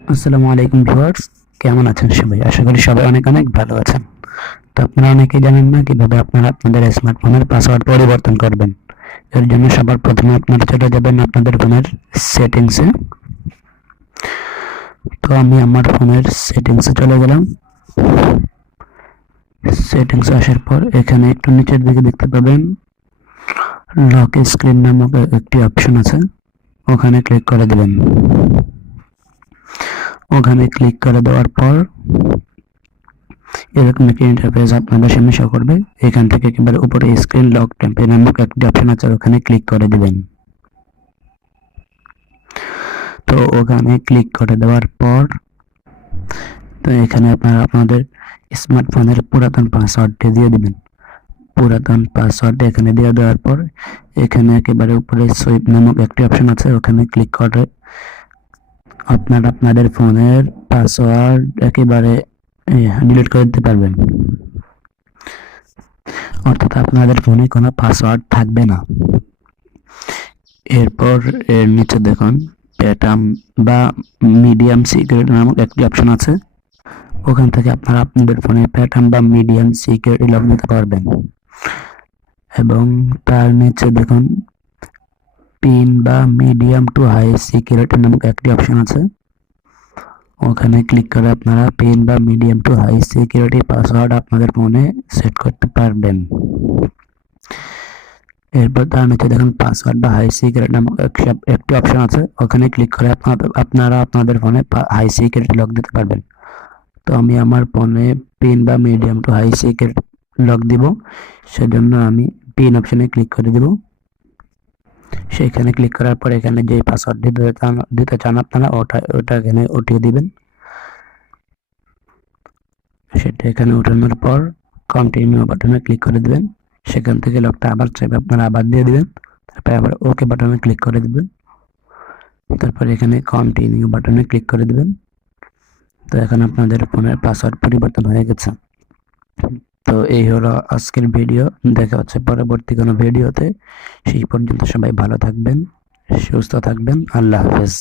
আসসালামু আলাইকুম ভিউয়ার্স, কেমন আছেন সবাই? আশা করি সবাই অনেক অনেক ভালো আছেন। তো আপনারা অনেকেই জানেন না কীভাবে আপনারা আপনাদের স্মার্টফোনের পাসওয়ার্ড পরিবর্তন করবেন। এর জন্য সবার প্রথমে আপনারা চলে যাবেন আপনাদের ফোনের সেটিংসে তো আমি আমার ফোনের সেটিংসে চলে গেলাম। সেটিংসে আসার পর এখানে একটু নিচের দিকে দেখতে পাবেন। লক স্ক্রিন নামক একটি অপশন আছে। ওখানে ক্লিক করে দেবেন। ওখানে ক্লিক করে দেওয়ার পর এরকম একটি ইন্টারফেস আপনাদের সামনে শো করবে। এখান থেকে একেবারে উপরে স্ক্রিন লক টেম্পে নামক একটি অপশন আছে, ওখানে ক্লিক করে দিবেন। তো ওখানে ক্লিক করে দেওয়ার পর তো এখানে আপনারা আপনাদের স্মার্টফোনের পুরাতন পাসওয়ার্ডটি দিয়ে দিবেন। পুরাতন পাসওয়ার্ড এখানে দিয়ে দেওয়ার পর এখানে একেবারে উপরে সুইপ নামক একটি অপশন আছে, ওখানে ক্লিক করে আপনারা আপনাদের ফোনের পাসওয়ার্ড একেবারে ডিলিট করে দিতে পারবেন। অর্থাৎ আপনাদের ফোনে কোনো পাসওয়ার্ড থাকবে না। এরপর এর নিচে দেখুন প্যাটাম বা মিডিয়াম সিক্রেট নামক একটি অপশন আছে। ওখান থেকে আপনারা আপনাদের ফোনে প্যাটার্ন বা মিডিয়াম সিক্রেট লক নিতে পারবেন। এবং তার নিচে দেখুন পিন বা মিডিয়াম টু হাই সিকিউরিটি নামক একটি অপশন আছে। ওখানে ক্লিক করে আপনারা পিন বা medium to high security password আপনাদের ফোনে সেট করতে পারবেন। এরপর তার নিচে দেখুন পাসওয়ার্ড বা হাই সিকিউরিটি নামক একটি অপশন আছে। ওখানে ক্লিক করে আপনারা আপনাদের ফোনে হাই সিকিউরিটি লক দিতে পারবেন। তো আমি আমার ফোনে পিন বা medium to high security lock দিব। সেজন্য আমি পিন অপশনে ক্লিক করে দিব। সেখানে ক্লিক করার পর এখানে যে পাসওয়ার্ড দিতে চান দিতে চান আপনারা, ওটা ওটা এখানে উঠিয়ে দিবেন। সেটা এখানে উঠানোর পর কন্টিনিউ বাটনে ক্লিক করে দিবেন। সেখান থেকে লকটা আবার চাইবে আপনারা আবার দিয়ে দিবেন। তারপরে আবার ওকে বাটনে ক্লিক করে দিবেন। তারপর এখানে কন্টিনিউ বাটনে ক্লিক করে দিবেন। তো এখন আপনাদের ফোনের পাসওয়ার্ড পরিবর্তন হয়ে গেছে। তো এই হলো আজকের ভিডিও দেখা হচ্ছে পরবর্তী কোনো ভিডিওতে সেই পর্যন্ত সবাই ভালো থাকবেন, সুস্থ থাকবেন। আল্লাহ হাফেজ।